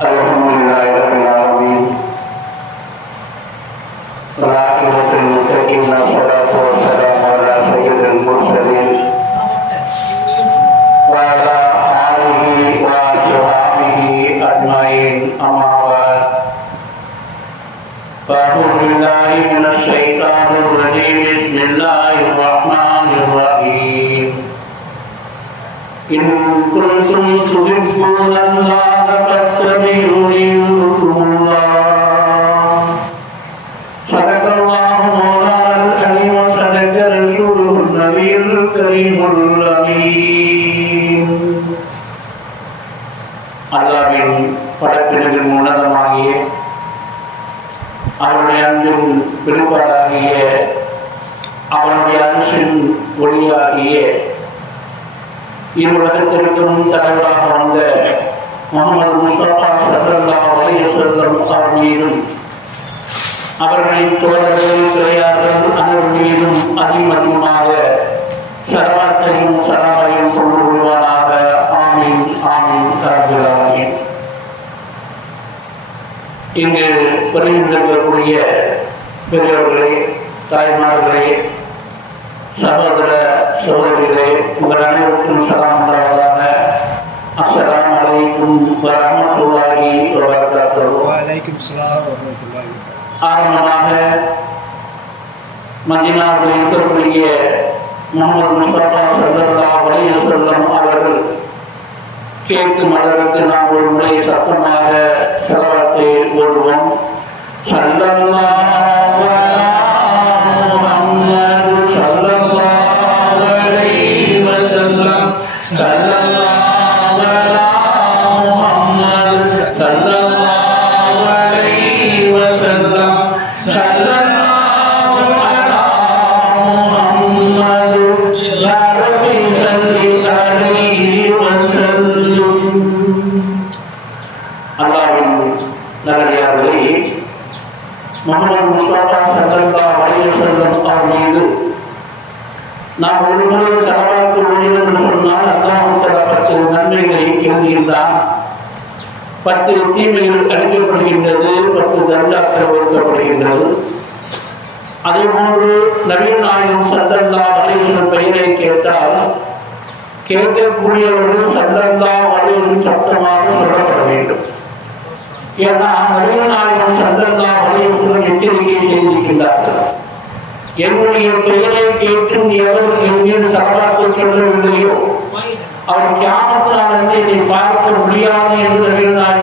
Alhamdulillah rabbil alamin. Wa'alaikumsalam muttaqin wassalatu wassalamu ala sayyidil mursalin wa ala alihi wa ashabihi ajmain amma ba'd. A'udzu billahi minasy syaithanir rajim. Bismillahirrahmanirrahim. In kuntum tuhibbunallaha fattabi'uni yuhibbukumullah. Sadaqallahu mawlana al-karim wa sadaqa rasuluhun nabiyyul karimul amin. அல்லாஹ்வின் படைப்பினரின் உன்னதமாகிய அவருடைய அன்பின் வெளிப்பாடாகிய அவனுடைய அரசின் ஒளியாகிய இவ்வுலகத்திற்கும் தலைவராக வந்த முஹம்மது முஸ்தபா ஸல்லல்லாஹு அலைஹி வஸல்லம் அவர்கள் மீதும் அவர்களின் தோழர்கள் துறையார்கள் அனைவர் மீதும் அதிகமாக சரவாத்தையும் சலாமையும் கொண்டு கொள்வானாக. ஆமீன் ஆமீன் ரப்பில் ஆலமீன். இங்கு வருகின்றிருக்கக்கூடிய பெரியவர்களே, தாய்மார்களே, சகோதர சகோதரிகளே, உங்கள் அனைவருக்கும் சலாம் உண்டாவதாக. அஸ்ஸலாமு அலைக்கும் வரஹ்மத்துல்லாஹி வபரகாத்துஹு. வலைக்கும் ஸலாம் வரஹ்மத்துல்லாஹி வபரகாத்துஹு. ஆரம்பமாக மதீனாவில் இருக்கக்கூடிய முஹம்மது முஸ்தபா ஸல்லல்லாஹு அலைஹி வஸல்லம் அவர்கள் கேட்டு மலருக்கு நாம் ஒரு முறை சத்தமாக ஸலவாத்தை ஓதுவோம். ஸல்லல்லாஹு முஹம்மது ஸல்லல்லாஹு அலைஹி வஸல்லம் ஸல்லல்லாஹு அலா முஹம்மது ஸல்லல்லாஹு அலைஹி வஸல்லம் ஸல்லல்லாஹு அலா முஹம்மது யா ரப்பி ஸல்லி அலைஹி வஸல்லம். அல்லாஹ்வின் நல்லடியார்களே, முஹம்மது முஸ்தபா ஸல்லல்லாஹு அலைஹி வஸல்லம் அவர் மீது நாம் ஒரு முறை ஸலவாத்து ஓதினோம் என்று சொன்னால் அல்லாஹ் தஆலா 10 நன்மைகளை எழுதுகின்றான், 10 தீமைகள் அளிக்கப்படுகின்றது, 10 தர்ஜாக்கள் ஒதுக்கப்படுகின்றது. அதேபோன்று நபிகள் நாயகம் ஸல்லல்லாஹு அலைஹி வஸல்லம் பெயரை கேட்டால் கேட்கக்கூடியவர்கள் ஸல்லல்லாஹு அலைஹி வஸல்லம் சத்தமாக சொல்லப்பட வேண்டும். ஏன்னா நபிகள் நாயகம் ஸல்லல்லாஹு அலைஹி வஸல்லம் எச்சரிக்கை செய்திருக்கின்றார்கள், என்னுடைய பெயரை கேட்டு எவர் என் மீது ஸலவாத்து சொல்லவில்லையோ அவர் கியாமத் நாள் அன்று என்னை பார்க்க முடியாது என்று நபிகள் நாயகம்